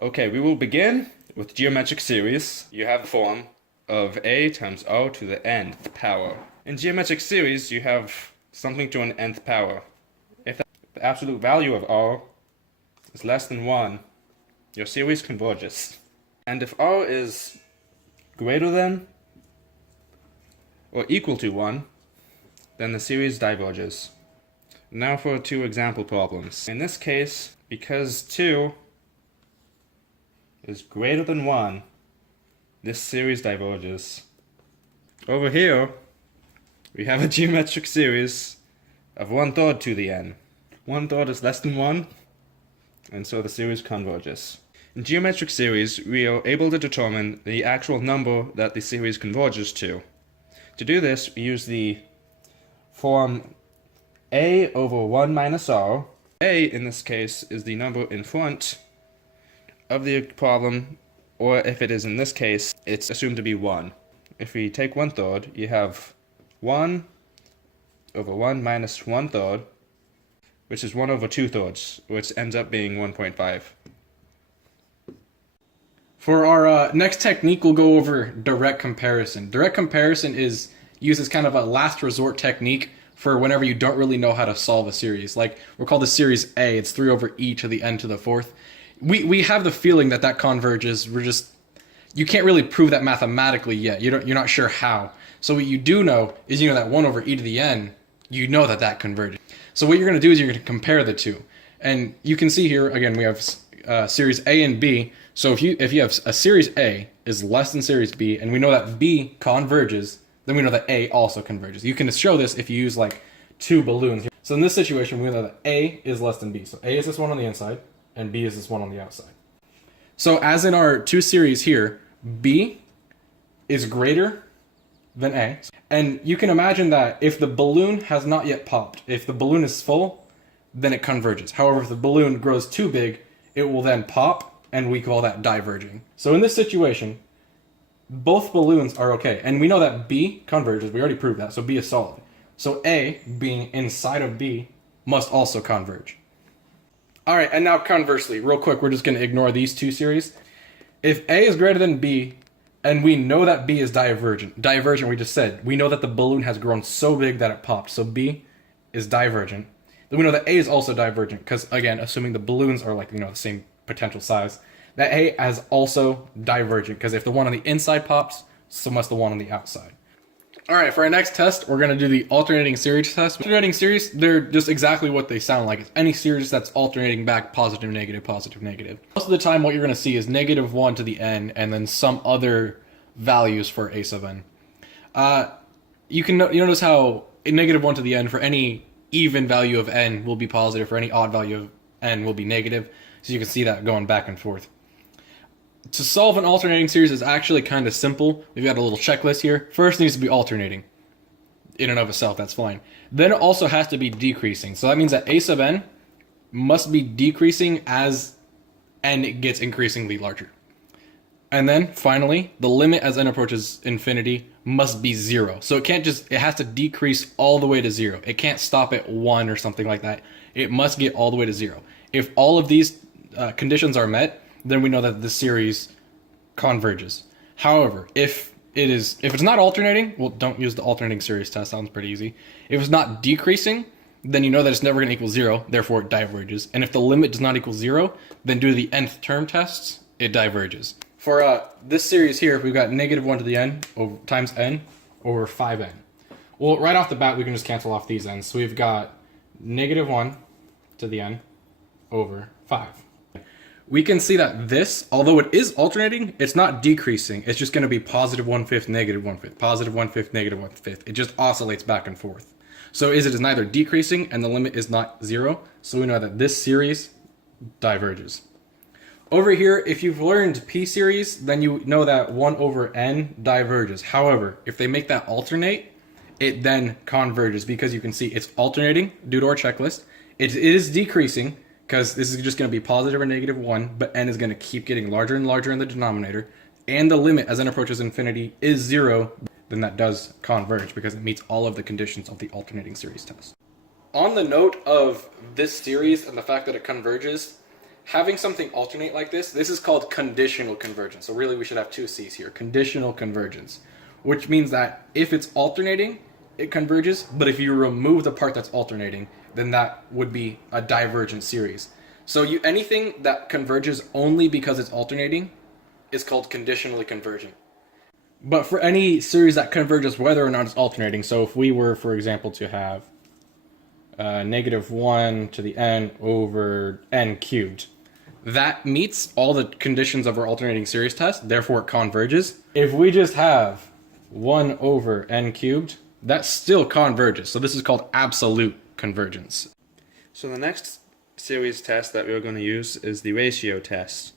Okay, we will begin with geometric series. You have the form of a times o to the nth power. In geometric series, you have something to an nth power. If the absolute value of o is less than 1, your series converges. And if o is greater than or equal to 1, then the series diverges. Now for two example problems. In this case, because 2 is greater than 1, this series diverges. Over here, we have a geometric series of 1/3 to the n. 1/3 is less than 1, and so the series converges. In geometric series, we are able to determine the actual number that the series converges to. To do this, we use the form a over 1 minus r. A, in this case, is the number in front of the problem, or if it is in this case, it's assumed to be 1. If we take 1/3, you have 1 over 1 minus 1/3, which is 1 over 2/3, which ends up being 1.5. For our next technique, we'll go over direct comparison. Direct comparison is used as kind of a last resort technique for whenever you don't really know how to solve a series. Like, we'll call this series A. It's 3 over e to the n to the 4th. We have the feeling that that converges. You can't really prove that mathematically yet. You're not sure how. So what you do know is that 1 over e to the n, you know that converges. So what you're going to do is you're going to compare the two. And you can see here, again, we have series A and B. So if you have a series A is less than series B, and we know that B converges, then we know that A also converges. You can show this if you use like two balloons here. So in this situation, we know that A is less than B. So A is this one on the inside, and B is this one on the outside. So as in our two series here, B is greater than A. And you can imagine that if the balloon has not yet popped, if the balloon is full, then it converges. However, if the balloon grows too big, it will then pop, and we call that diverging. So in this situation, both balloons are okay. And we know that B converges. We already proved that, so B is solid. So A, being inside of B, must also converge. Alright, and now conversely, real quick, we're just going to ignore these two series. If A is greater than B, and we know that B is divergent, we just said, we know that the balloon has grown so big that it popped, so B is divergent. Then we know that A is also divergent, because again, assuming the balloons are like, the same potential size, that A is also divergent, because if the one on the inside pops, so must the one on the outside. Alright, for our next test, we're going to do the alternating series test. Alternating series, they're just exactly what they sound like. It's any series that's alternating back positive, negative, positive, negative. Most of the time, what you're going to see is -1 to the n, and then some other values for a sub n. You notice how -1 to the n for any even value of n will be positive, for any odd value of n will be negative. So you can see that going back and forth. To solve an alternating series is actually kind of simple. We've got a little checklist here. First, it needs to be alternating. In and of itself, that's fine. Then it also has to be decreasing. So that means that a sub n must be decreasing as n gets increasingly larger. And then, finally, the limit as n approaches infinity must be 0. So it has to decrease all the way to 0. It can't stop at 1 or something like that. It must get all the way to 0. If all of these conditions are met, then we know that the series converges. However, if it's not alternating, well, don't use the alternating series test, sounds pretty easy. If it's not decreasing, then you know that it's never going to equal 0, therefore it diverges. And if the limit does not equal 0, then due to the nth term tests, it diverges. For this series here, we've got -1 to the n times n over 5n. Well, right off the bat, we can just cancel off these n's. So we've got -1 to the n over 5. We can see that this, although it is alternating, it's not decreasing. It's just going to be +1/5, -1/5, +1/5, -1/5. It just oscillates back and forth. So it is neither decreasing, and the limit is not 0. So we know that this series diverges. Over here, if you've learned P series, then you know that 1 over n diverges. However, if they make that alternate, it then converges, because you can see it's alternating due to our checklist. It is decreasing, because this is just going to be positive or -1, but n is going to keep getting larger and larger in the denominator, and the limit as n approaches infinity is 0, then that does converge, because it meets all of the conditions of the alternating series test. On the note of this series and the fact that it converges, having something alternate like this is called conditional convergence. So really we should have two C's here. Conditional convergence, which means that if it's alternating, it converges, but if you remove the part that's alternating, then that would be a divergent series. So anything that converges only because it's alternating is called conditionally convergent. But for any series that converges whether or not it's alternating, so if we were, for example, to have -1 to the n over n cubed, that meets all the conditions of our alternating series test, therefore it converges. If we just have 1 over n cubed, that still converges. So this is called absolute convergence. So the next series test that we're going to use is the ratio test.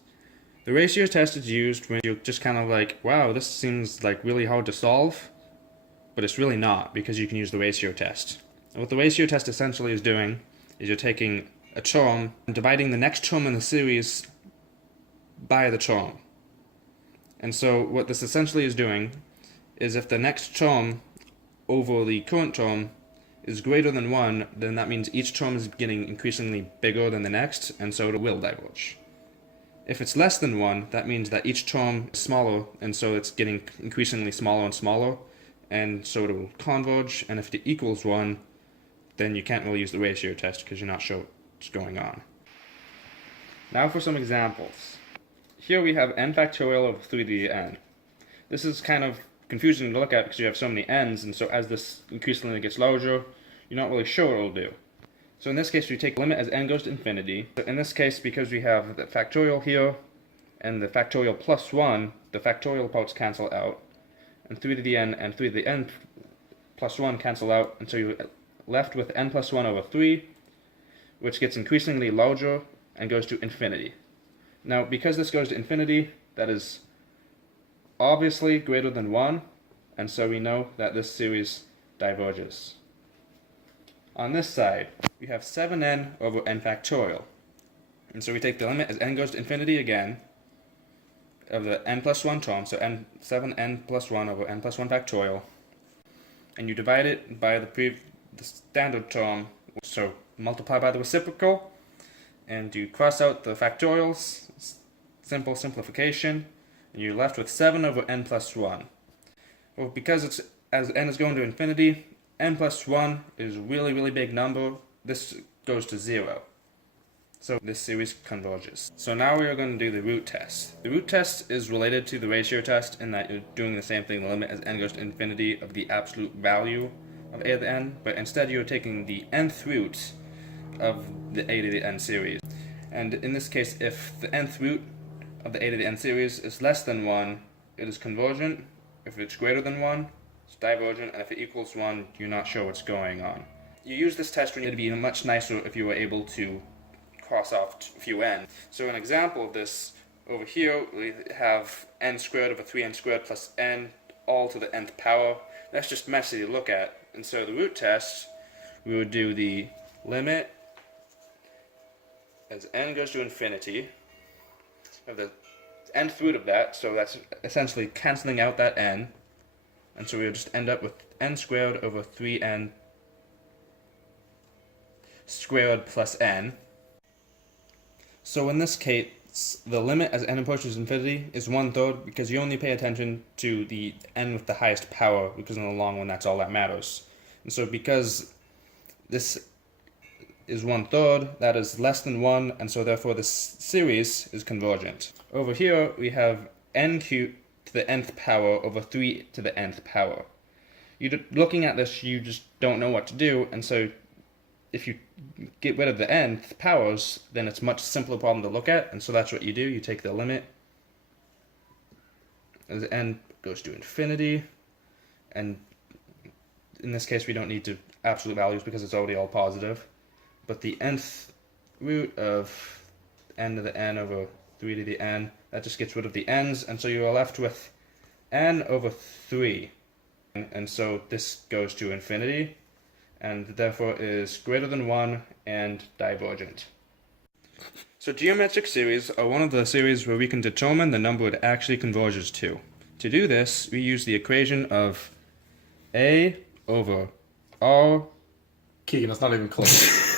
The ratio test is used when you're just kind of like, wow, this seems like really hard to solve, but it's really not, because you can use the ratio test. And what the ratio test essentially is doing is you're taking a term and dividing the next term in the series by the term. And so what this essentially is doing is if the next term over the current term is greater than 1, then that means each term is getting increasingly bigger than the next, and so it will diverge. If it's less than 1, that means that each term is smaller, and so it's getting increasingly smaller and smaller, and so it will converge. And if it equals 1, then you can't really use the ratio test because you're not sure what's going on. Now for some examples. Here we have n factorial over 3 to the n. This is kind of confusing to look at because you have so many n's, and so as this increasingly gets larger, you're not really sure what it'll do. So in this case, we take limit as n goes to infinity. So in this case, because we have the factorial here and the factorial plus 1, the factorial parts cancel out, and 3 to the n and 3 to the n plus 1 cancel out, and so you're left with n plus 1 over 3, which gets increasingly larger and goes to infinity. Now, because this goes to infinity, that is obviously greater than 1, and so we know that this series diverges. On this side, we have 7n over n factorial. And so we take the limit as n goes to infinity again of the n plus 1 term, so 7n plus 1 over n plus 1 factorial, and you divide it by the standard term, so multiply by the reciprocal, and you cross out the factorials, simple simplification, and you're left with 7 over n plus 1. Well, because it's as n is going to infinity, n plus 1 is a really, really big number. This goes to 0. So this series converges. So now we are going to do the root test. The root test is related to the ratio test in that you're doing the same thing, the limit as n goes to infinity of the absolute value of a to the n, but instead you're taking the nth root of the a to the n series. And in this case, if the nth root of the a to the n series is less than 1, it is convergent. If it's greater than 1, it's divergent, and if it equals 1, you're not sure what's going on. You use this test when it'd be much nicer if you were able to cross off a few n. So an example of this, over here we have n squared over 3n squared plus n all to the nth power. That's just messy to look at. And so the root test, we would do the limit as n goes to infinity of the nth root of that, so that's essentially canceling out that n, and so we would just end up with n squared over 3n squared plus n. So in this case, the limit as n approaches infinity is 1/3, because you only pay attention to the n with the highest power, because in the long run that's all that matters. And so because this is 1/3, that is less than 1, and so therefore this series is convergent. Over here we have n cubed to the nth power over 3 to the nth power. Looking at this, you just don't know what to do, and so if you get rid of the nth powers, then it's a much simpler problem to look at, and so that's what you do. You take the limit as n goes to infinity, and in this case we don't need to absolute values because it's already all positive, but the nth root of n to the n over 3 to the n, that just gets rid of the n's, and so you are left with n over 3, and so this goes to infinity, and therefore is greater than 1 and divergent. So geometric series are one of the series where we can determine the number it actually converges to. To do this, we use the equation of a over r. Keegan, that's not even close.